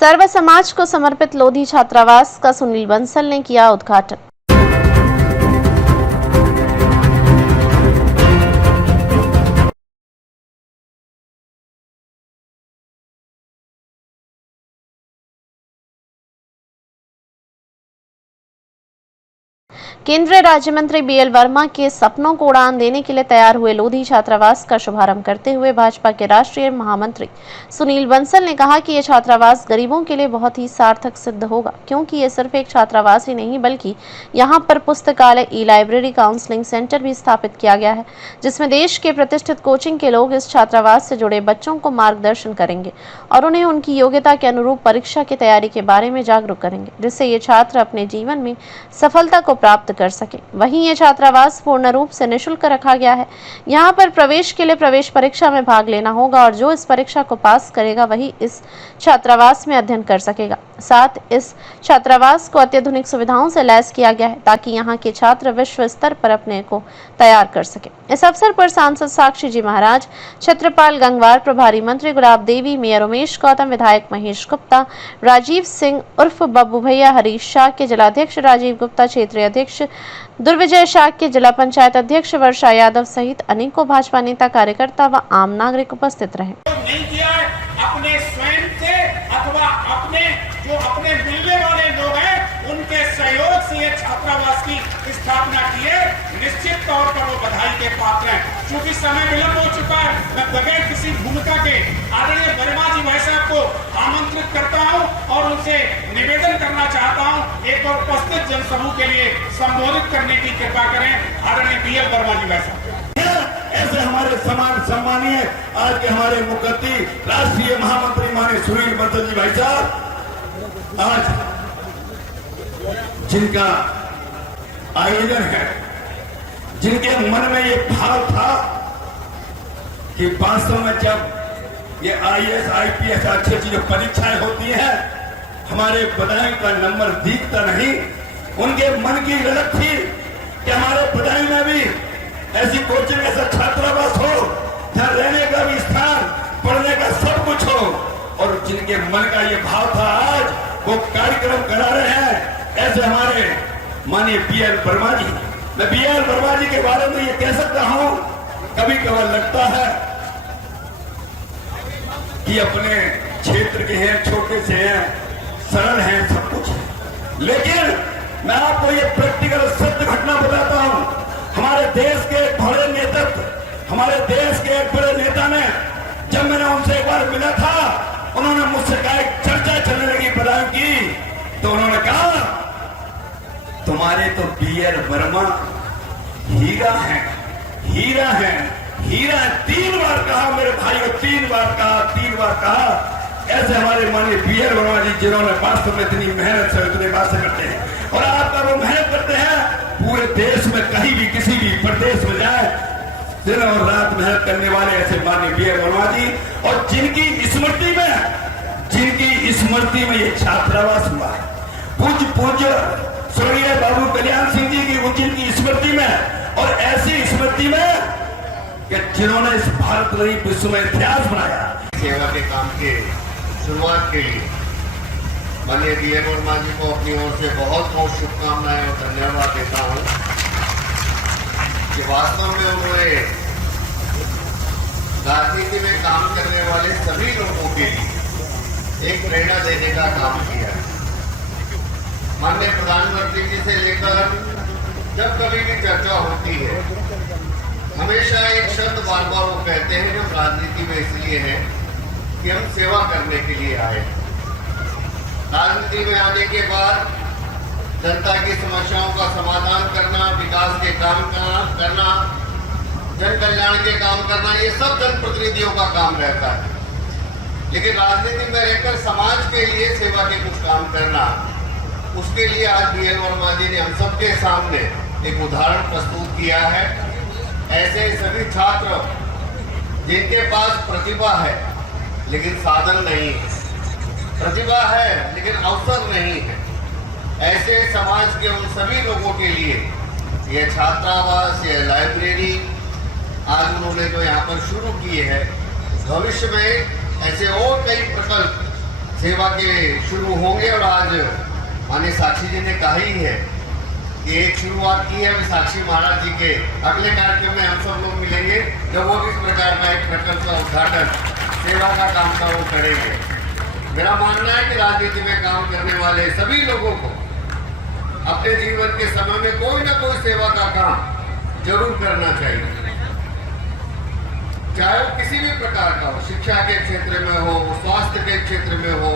सर्व समाज को समर्पित लोधी छात्रावास का सुनील बंसल ने किया उद्घाटन। केंद्रीय राज्य मंत्री बीएल वर्मा के सपनों को उड़ान देने के लिए तैयार हुए लोधी छात्रावास का शुभारंभ करते हुए भाजपा के राष्ट्रीय महामंत्री सुनील बंसल ने कहा कि यह छात्रावास गरीबों के लिए बहुत ही सार्थक सिद्ध होगा, क्योंकि ये सिर्फ एक छात्रावास ही नहीं बल्कि यहाँ पर पुस्तकालय, ई लाइब्रेरी, काउंसलिंग सेंटर भी स्थापित किया गया है, जिसमें देश के प्रतिष्ठित कोचिंग के लोग इस छात्रावास से जुड़े बच्चों को मार्गदर्शन करेंगे और उन्हें उनकी योग्यता के अनुरूप परीक्षा की तैयारी के बारे में जागरूक करेंगे, जिससे ये छात्र अपने जीवन में सफलता को प्राप्त कर सके। वहीं ये छात्रावास पूर्ण रूप से निःशुल्क रखा गया है। यहाँ पर प्रवेश के लिए प्रवेश परीक्षा में भाग लेना होगा और जो इस परीक्षा को पास करेगा वही इस छात्रावास में अध्ययन कर सकेगा। साथ इस छात्रावास को अत्याधुनिक सुविधाओं से लैस किया गया है ताकि यहाँ के छात्र विश्व स्तर पर अपने को तैयार कर सके। इस अवसर पर सांसद साक्षी जी महाराज, छत्रपाल गंगवार, प्रभारी मंत्री गुलाब देवी, मेयर उमेश गौतम, विधायक महेश गुप्ता, राजीव सिंह उर्फ बब्बू भैया, हरीश शाह के जिलाध्यक्ष राजीव गुप्ता, क्षेत्रीय अध्यक्ष दुर्विजय शाह के जिला पंचायत अध्यक्ष वर्षा यादव सहित अनेकों भाजपा नेता, कार्यकर्ता व आम नागरिक उपस्थित रहे। नहीं किया है अपने स्वयं से अथवा अपने मिलने वाले लोग हैं उनके सहयोग से ये छात्रावास की स्थापना की है। निश्चित तौर पर वो बधाई के पात्र हैं। क्योंकि समय विलंब हो चुका है, मैं बगैर किसी भूमिका के आदरणीय वर्मा जी भाई साहब को आमंत्रित करता हूं और उनसे निवेदन करना चाहता हूं एक और उपस्थित जनसमूह के लिए संबोधित करने की कृपा करें। आदरणीय बीएल वर्मा जी भाई साहब। ऐसे हमारे समान सम्मानीय आज के हमारे मुखर्जी राष्ट्रीय महामंत्री माननीय सुनील बंसल जी भाई साहब, आज जिनका आयोजन है, जिनके मन में ये भाव था कि वास्तव में जब ये आईएएस आईपीएस अच्छी अच्छी जो परीक्षाएं होती है हमारे बदायूं का नंबर दिखता नहीं, उनके मन की ललक थी कि हमारे बदायूं में भी ऐसी कोचिंग, ऐसा छात्रावास हो जहाँ रहने का भी स्थान, पढ़ने का सब कुछ हो। और जिनके मन का ये भाव था आज वो कार्यक्रम करा रहे हैं। ऐसे हमारे माननीय बीएल वर्मा जी, मैं बीएल वर्मा जी के बारे में ये कह सकता हूं, कभी कभार लगता है कि अपने क्षेत्र के हैं, छोटे से हैं, सरल हैं, सब कुछ है। लेकिन मैं आपको ये प्रैक्टिकल सत्य घटना बताता हूं। हमारे देश के एक बड़े नेतृत्व, हमारे देश के एक बड़े नेता ने, जब मैंने उनसे एक बार मिला था, उन्होंने मुझसे कहा, चर्चा चलने लगी बदायूं की, तो उन्होंने कहा तुम्हारे तो बीएल वर्मा हीरा है, हीरा है, हीरा है। 3 बार कहा मेरे भाई को, 3 बार कहा। ऐसे हमारे माननीय बीएल वर्मा जी, जिन्होंने वास्तव में इतनी मेहनत से इतने बातें करते हैं और आपका वो मेहनत करते हैं, पूरे देश में कहीं भी किसी भी प्रदेश में जाए, दिन और रात मेहनत करने वाले ऐसे माननीय बीएल वर्मा जी, और जिनकी स्मृति में ये छात्रावास हुआ है। पूज्य स्वर्गीय बाबू कल्याण सिंह जी की जिनकी स्मृति में, और ऐसी स्मृति में कि जिन्होंने इस भारत विश्व में इतिहास बनाया। सेवा के काम के शुरुआत के लिए माननीय बीएल वर्मा जी को अपनी ओर से बहुत बहुत शुभकामनाएं और धन्यवाद देता हूं कि वास्तव में उन्होंने राजनीति में काम करने वाले सभी लोगों के लिए एक प्रेरणा देने का काम किया है। माननीय प्रधानमंत्री जी से लेकर जब कभी भी चर्चा होती है, हमेशा एक शब्द बार बार वो कहते हैं जो राजनीति में इसलिए है कि हम सेवा करने के लिए आए। राजनीति में आने के बाद जनता की समस्याओं का समाधान करना, विकास के काम करना, जन कल्याण के काम करना, ये सब जनप्रतिनिधियों का काम रहता है। लेकिन राजनीति में रहकर समाज के लिए सेवा के कुछ काम करना, उसके लिए आज बीएल वर्मा जी ने हम सबके सामने एक उदाहरण प्रस्तुत किया है। ऐसे सभी छात्र जिनके पास प्रतिभा है लेकिन साधन नहीं है, प्रतिभा है लेकिन अवसर नहीं है, ऐसे समाज के उन सभी लोगों के लिए यह छात्रावास, यह लाइब्रेरी आज उन्होंने जो यहाँ पर शुरू किए हैं, भविष्य में ऐसे और कई प्रकल्प सेवा के शुरू होंगे। और आज माननीय साक्षी जी ने कहा ही है कि एक शुरुआत की है साक्षी महाराज जी के। अगले कार्यक्रम में हम सब लोग मिलेंगे जब वो भी इस प्रकार का एक प्रकल्प का उद्घाटन सेवा का काम का वो करेंगे। मेरा मानना है कि राजनीति में काम करने वाले सभी लोगों को अपने जीवन के समय में कोई ना कोई सेवा का काम जरूर करना चाहिए, चाहे वो किसी भी प्रकार का हो, शिक्षा के क्षेत्र में हो, स्वास्थ्य के क्षेत्र में हो।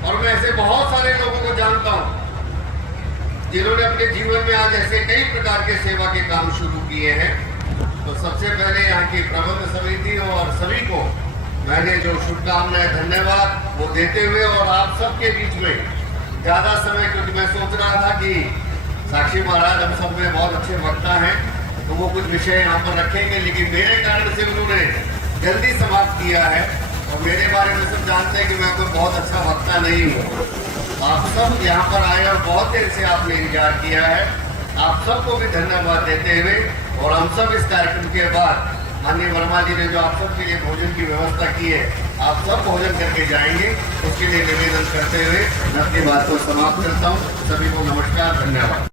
और मैं ऐसे बहुत सारे लोगों को जानता हूं जिन्होंने अपने जीवन में आज ऐसे कई प्रकार के सेवा के काम शुरू किए हैं। तो सबसे पहले यहाँ की प्रबंध समिति और सभी को मैंने जो शुभकामनाएं धन्यवाद वो देते हुए, और आप सबके बीच में ज्यादा समय, क्योंकि मैं सोच रहा था कि साक्षी महाराज हम सब में बहुत अच्छे वक्ता हैं तो वो कुछ विषय यहाँ पर रखेंगे, लेकिन मेरे कारण से उन्होंने जल्दी समाप्त किया है। और मेरे बारे में सब जानते हैं कि मैं कोई बहुत अच्छा वक्ता नहीं हूँ। आप सब यहाँ पर आए और बहुत देर से आपने इंतजार किया है। आप सबको भी धन्यवाद देते हुए, और हम सब इस कार्यक्रम के बाद माननीय वर्मा जी ने जो आप सबके लिए भोजन की व्यवस्था की है, आप सब भोजन करके जाएंगे, उसके लिए निवेदन करते हुए मैं अपनी बात को समाप्त करता हूँ। सभी को नमस्कार, धन्यवाद।